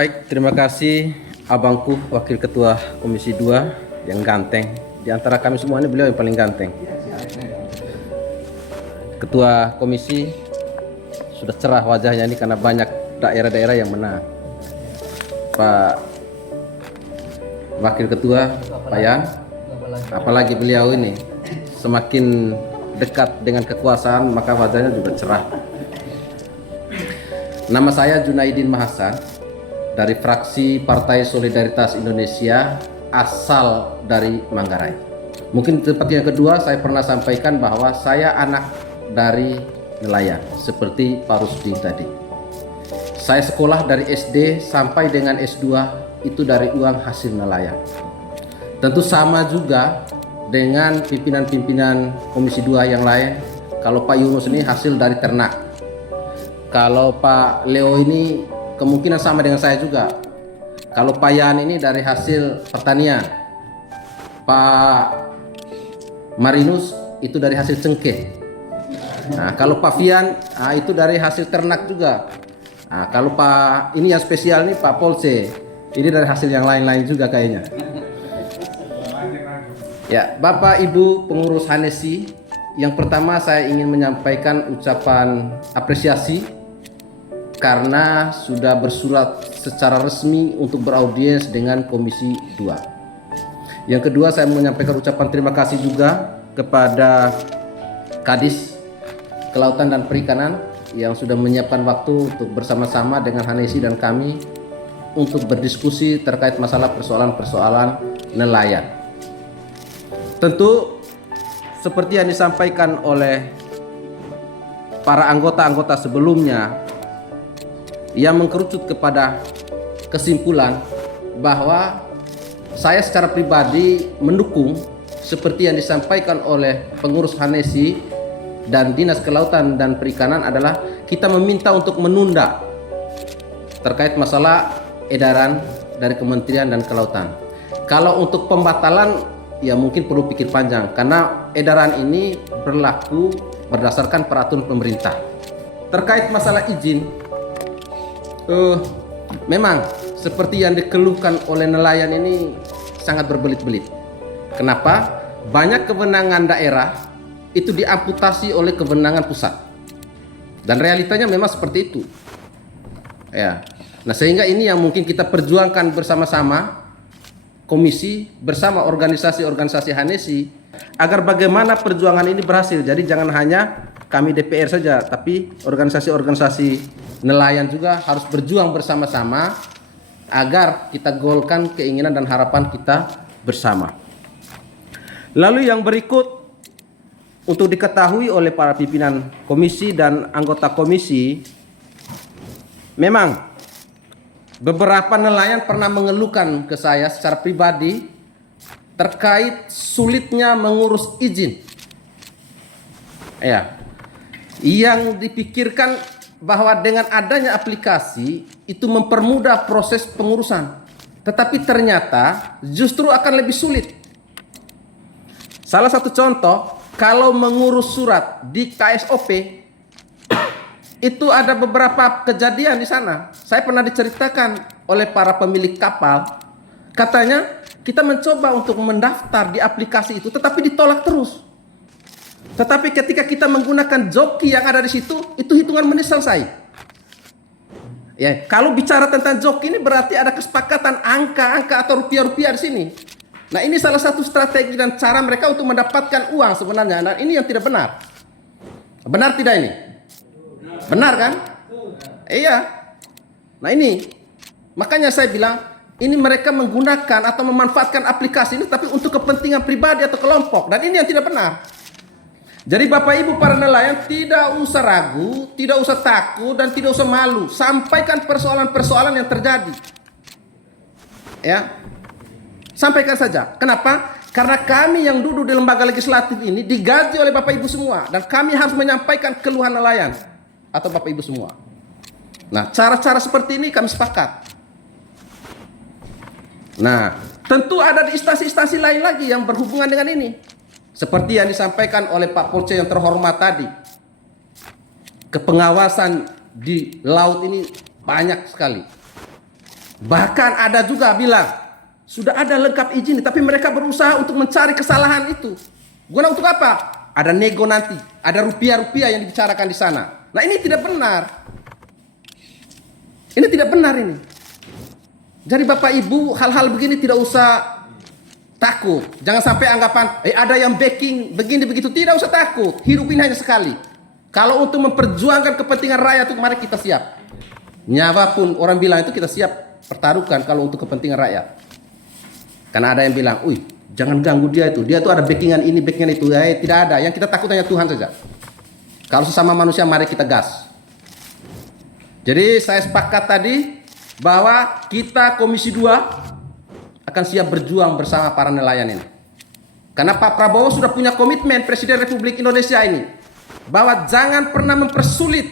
Baik, terima kasih abangku Wakil Ketua Komisi 2 yang ganteng. Di antara kami semua ini beliau yang paling ganteng. Ketua Komisi sudah cerah wajahnya ini karena banyak daerah-daerah yang menang. Pak Wakil Ketua, Pak Yan, apalagi beliau ini semakin dekat dengan kekuasaan maka wajahnya juga cerah. Nama saya Junaidin Mahasan dari fraksi Partai Solidaritas Indonesia asal dari Manggarai. Mungkin seperti yang kedua saya pernah sampaikan bahwa saya anak dari nelayan seperti Pak Rusdi tadi. Saya sekolah dari SD sampai dengan S2 itu dari uang hasil nelayan. Tentu sama juga dengan pimpinan-pimpinan Komisi 2 yang lain. Kalau Pak Yunus ini hasil dari ternak. Kalau Pak Leo ini kemungkinan sama dengan saya juga. Kalau Pak Yan ini dari hasil pertanian. Pak Marinus itu dari hasil cengkeh. Nah, kalau Pak Fian itu dari hasil ternak juga. Nah, kalau Pak ini yang spesial nih Pak Polse, ini dari hasil yang lain-lain juga kayaknya. Ya, Bapak Ibu pengurus Hanesi, yang pertama saya ingin menyampaikan ucapan apresiasi karena sudah bersurat secara resmi untuk beraudiens dengan Komisi 2. Yang kedua saya menyampaikan ucapan terima kasih juga kepada Kadis Kelautan dan Perikanan yang sudah menyiapkan waktu untuk bersama-sama dengan Hanesi dan kami untuk berdiskusi terkait masalah persoalan-persoalan nelayan. Tentu seperti yang disampaikan oleh para anggota-anggota sebelumnya yang mengkerucut kepada kesimpulan bahwa saya secara pribadi mendukung seperti yang disampaikan oleh pengurus Hanesi dan Dinas Kelautan dan Perikanan adalah kita meminta untuk menunda terkait masalah edaran dari Kementerian dan Kelautan. Kalau untuk pembatalan ya mungkin perlu pikir panjang karena edaran ini berlaku berdasarkan peraturan pemerintah. Terkait masalah izin, memang seperti yang dikeluhkan oleh nelayan ini sangat berbelit-belit. Kenapa? Banyak kewenangan daerah itu diamputasi oleh kewenangan pusat. Dan realitanya memang seperti itu. Ya. Nah, sehingga ini yang mungkin kita perjuangkan bersama-sama komisi bersama organisasi-organisasi Hanesi agar bagaimana perjuangan ini berhasil. Jadi jangan hanya kami DPR saja, tapi organisasi-organisasi nelayan juga harus berjuang bersama-sama agar kita golkan keinginan dan harapan kita bersama. Lalu yang berikut untuk diketahui oleh para pimpinan komisi dan anggota komisi, memang beberapa nelayan pernah mengeluhkan ke saya secara pribadi terkait sulitnya mengurus izin. Ya, yang dipikirkan bahwa dengan adanya aplikasi itu mempermudah proses pengurusan, tetapi ternyata justru akan lebih sulit. Salah satu contoh, kalau mengurus surat di KSOP itu ada beberapa kejadian di sana. Saya pernah diceritakan oleh para pemilik kapal, katanya kita mencoba untuk mendaftar di aplikasi itu tetapi ditolak terus. Tetapi ketika kita menggunakan joki yang ada di situ, itu hitungan menit selesai. Ya, kalau bicara tentang joki ini berarti ada kesepakatan angka-angka atau rupiah-rupiah di sini. Nah, ini salah satu strategi dan cara mereka untuk mendapatkan uang sebenarnya. Dan ini yang tidak benar. Benar tidak ini? Benar kan? Iya. Nah, ini makanya saya bilang ini mereka menggunakan atau memanfaatkan aplikasi ini tapi untuk kepentingan pribadi atau kelompok. Dan ini yang tidak benar. Jadi Bapak Ibu para nelayan tidak usah ragu, tidak usah takut dan tidak usah malu. Sampaikan persoalan-persoalan yang terjadi. Ya. Sampaikan saja. Kenapa? Karena kami yang duduk di lembaga legislatif ini digaji oleh Bapak Ibu semua dan kami harus menyampaikan keluhan nelayan atau Bapak Ibu semua. Nah, cara-cara seperti ini kami sepakat. Nah, tentu ada di instansi-instansi lain lagi yang berhubungan dengan ini. Seperti yang disampaikan oleh Pak Polce yang terhormat tadi. Kepengawasan di laut ini banyak sekali. Bahkan ada juga bilang, sudah ada lengkap izin, tapi mereka berusaha untuk mencari kesalahan itu. Guna untuk apa? Ada nego nanti, ada rupiah-rupiah yang dibicarakan di sana. Nah ini tidak benar. Ini tidak benar ini. Jadi Bapak Ibu, hal-hal begini tidak usah takut. Jangan sampai anggapan, ada yang backing begini begitu. Tidak usah takut. Hidup ini hanya sekali. Kalau untuk memperjuangkan kepentingan rakyat itu, mari kita siap. Nyawa pun orang bilang itu kita siap pertaruhkan kalau untuk kepentingan rakyat. Karena ada yang bilang, jangan ganggu dia itu. Dia tuh ada backingan ini, backingan itu. Tidak ada. Yang kita takut hanya Tuhan saja. Kalau sesama manusia, mari kita gas. Jadi saya sepakat tadi bahwa kita Komisi 2 akan siap berjuang bersama para nelayan ini. Karena Pak Prabowo sudah punya komitmen Presiden Republik Indonesia ini bahwa jangan pernah mempersulit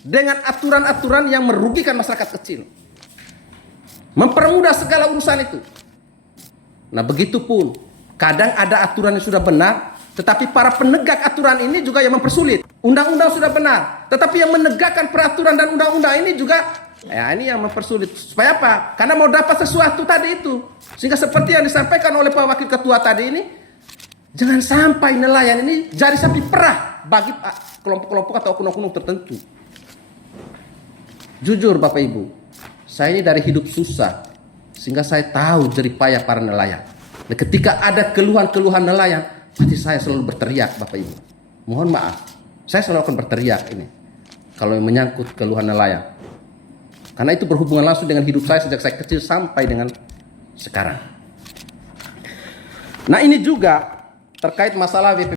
dengan aturan-aturan yang merugikan masyarakat kecil. Mempermudah segala urusan itu. Nah begitupun, kadang ada aturan yang sudah benar, tetapi para penegak aturan ini juga yang mempersulit. Undang-undang sudah benar, tetapi yang menegakkan peraturan dan undang-undang ini juga, ini yang mempersulit. Supaya apa? Karena mau dapat sesuatu tadi itu. Sehingga seperti yang disampaikan oleh Pak Wakil Ketua tadi ini, jangan sampai nelayan ini jadi sapi perah bagi kelompok-kelompok atau oknum-oknum tertentu. Jujur Bapak Ibu, saya ini dari hidup susah, sehingga saya tahu jerih payah para nelayan. Nah, ketika ada keluhan-keluhan nelayan, pasti saya selalu berteriak Bapak Ibu. Mohon maaf, saya selalu akan berteriak ini kalau yang menyangkut keluhan nelayan. Karena itu berhubungan langsung dengan hidup saya sejak saya kecil sampai dengan sekarang. Nah ini juga terkait masalah WP